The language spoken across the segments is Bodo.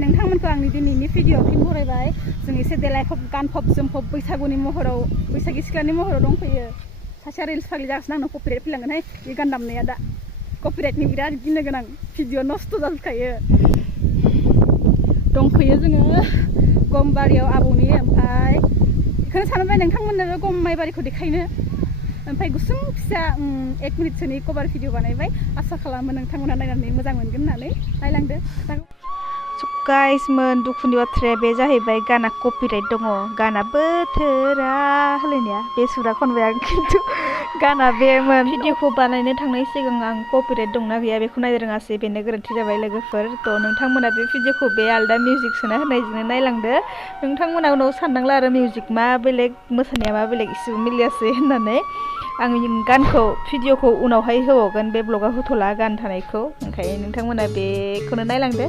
नोंथांमोनखौ आंनि दिनैनि भिडिअ फिन बरायबाय जों एसे देलायफब गानफब जोमफब बैसागुनि महराव बैसागि सिख्लानि महराव दंफैयो सासेया रिल्स फाग्लि जागासिनो आंनाव कपिराइट फैलांगोनहाय बे गान दामनाया दा कपिराइटनि बिराद गिनो गोनां भिडिअ नस्थ' जाजोबखायो दंफैयो जोङो गमबारियाव आबौनि ओमफ्राय बेखौनो सानबाय नोंथांमोननो गम माइबारिखौ देखायनो ओमफ्राय गुसुं फिसा 1 मिनिटसोनि कभार भिडिअ बानायबाय आसा खालामो नोंथांमोना नायनानै मोजां मोनगोन होननानै नायलांदो गाइसमोन दुखुनि बाथ्राया बे जाहैबाय गाना कपिराइट दङ गाना बोथोरा होलायनाया बे सुरा खनबाय आं खिन्थु गाना बेमोन भिडिअखौ बानायनो थांनाय सिगां आं कपिराइट दंना गैया बेखौ नायनो रोङासै बेनो गोरोन्थि जाबाय लोगोफोर थ' नोंथांमोना बे भिडिअखौ बे आलदा मिउजिक सोना होनायजोंनो नायलांदो नोंथांमोना उनाव साननांला आरो मिउजिक मा बेलेग मोसानाया मा बेलेग इसेबो मिलियासै होननानै आं गानखौ भिडिअखौ उनावहाय होबावगोन बे ब्लगाव होथ'ला गान थानायखौ ओंखायनो नोंथांमोना बेखौनो नायलांदो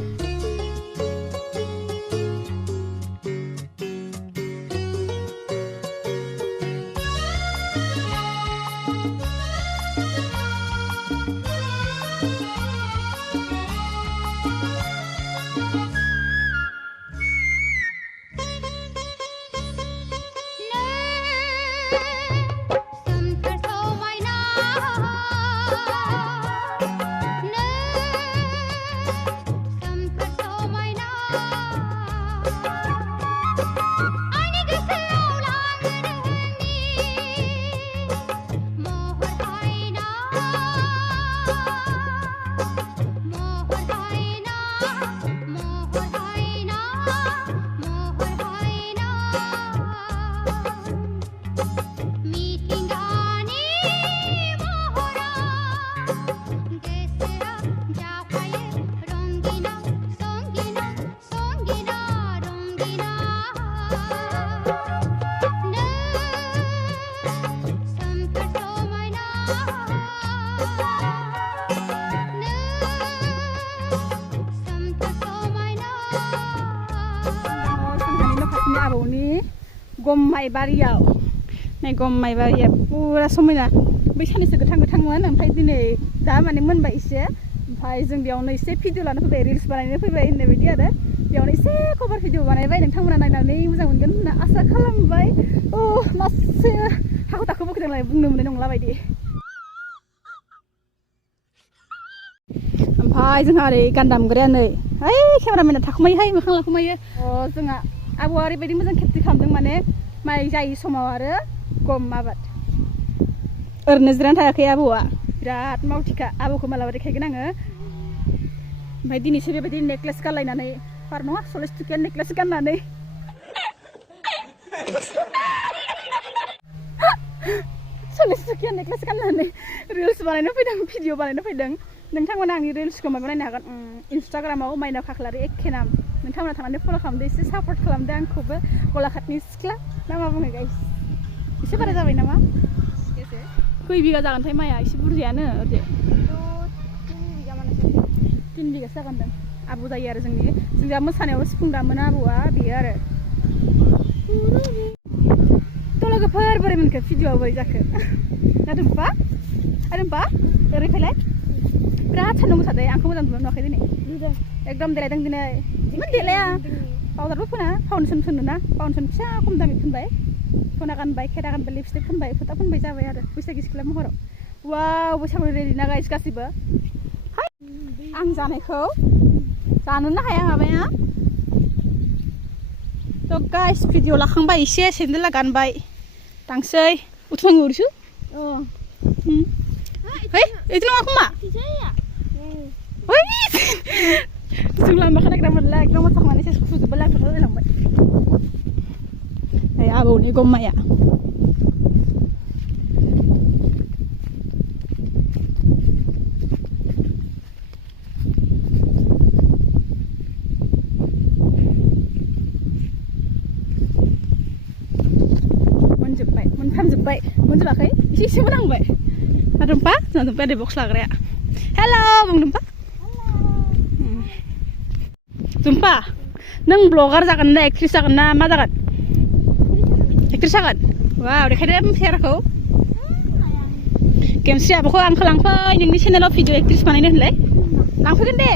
आबौनि गम माइबारियाव नै गम माइबारिया पुरा समायना बै सानैसो गोथां गोथांमोन ओमफ्राय दिनै दा माने मोनबाय एसे ओमफ्राय जों बेयावनो एसे भिडिअ लानो फैबाय रिल्स बानायनो फैबाय होननाय बायदि आरो बेयावनो एसे कभार भिडिअ बानायबाय नोंथांमोना नायनानै मोजां मोनगोन होनना आसा खालामबाय मासे हाखु दाखु बोखोदोंलाय बुंनो मोननाय नंला बायदि ओमफ्राय जोंहा ओरै गान दामग्राया नै है केमेरामेना थाखुमायोहाय मोखां लाखुमायो जोंहा आबौआ ओरैबायदि मोजां खेबथि खालामदों माने माइ जायै समाव आरो गम आबाद ओरैनो जिरायनानै थायाखै आबौआ बिराद मावथिखा आबौखौ मालाबा देखायगोन आङो ओमफ्राय दिनैसो बेबायदि नेक्लेस गानलायनानै बार नङा 40 टकिया नेक्लेस गाननानै 40 टकिया नेक्लेस गाननानै रिल्स बानायनो फैदों भिडिअ बानायनो फैदों नोंथांमोना आंनि रिल्सखौ माबा नायनो हागोन इन्सटाग्रामाव माइनाव खाख्लारि एखे नाम नोंथांमोना थांनानै फल' खालामदो एसे सापर्ट खालामदो आंखौबो गलाघाटनि सिख्ला ना मा बुङो गाइस एसे बारा जाबाय नामा खै बिगा जागोनथाय माइया एसे बुरजायानो ओरैजे 3 बिगासो जागोनदां आबौ जायो आरो जों दा मोसानायाव सिफुं दामोन आबौआ बेयो आरो थ' लोगोफोर बोरै मोनखो भिडिअआ बोरै जाखो ना रुम्पा ओरै फैलाय बिराद सान्दुं गोसादे आंखौ मोजां नुवाखै दिनै एकदम देलायदों दिनै इमान देलाया पाउडारबो फोना फाउन्डेसन फोनो ना फाउन्डेसन फिसा खम दामि फोनबाय सना गानबाय खेरा गानबाय लिपस्टिक फोनबाय फोथा फोनबाय जाबाय आरो बैसागि सिख्ला महराव वाव बैसागु रेडि ना गाइस गासिबो आं जानायखौ जानोनो हाया माबाया थ' गाइस भिडिअ लाखांबाय एसे सेन्देला गानबाय थांसै उथुमानि उरसु है itu nama aku mak जों लामा खानायग्रा मोनला एकदम मोजां माने एसे सुजुबो लांथ'ला जालांबाय नै आबौनि गमाया मोनजोब्बाय मोनफ्रामजोब्बाय मोनजोबाखै एसे मोनांबाय रुम्पा जोंना रुम्पाया दे बक्स लाग्राया हेल' बुं रुम्पा रुम्पा नों ब्लगार जागोन ना एक्ट्रिस जागोन ना मा जागोन एक्ट्रिस जागोन वाव देखायदो सेहेराखौ गेमस्रि आब'खौ आंखौ लांफै नोंनि चेनेलाव भिडिअ एक्ट्रिस बानायनो होनलाय लांफैगोन दे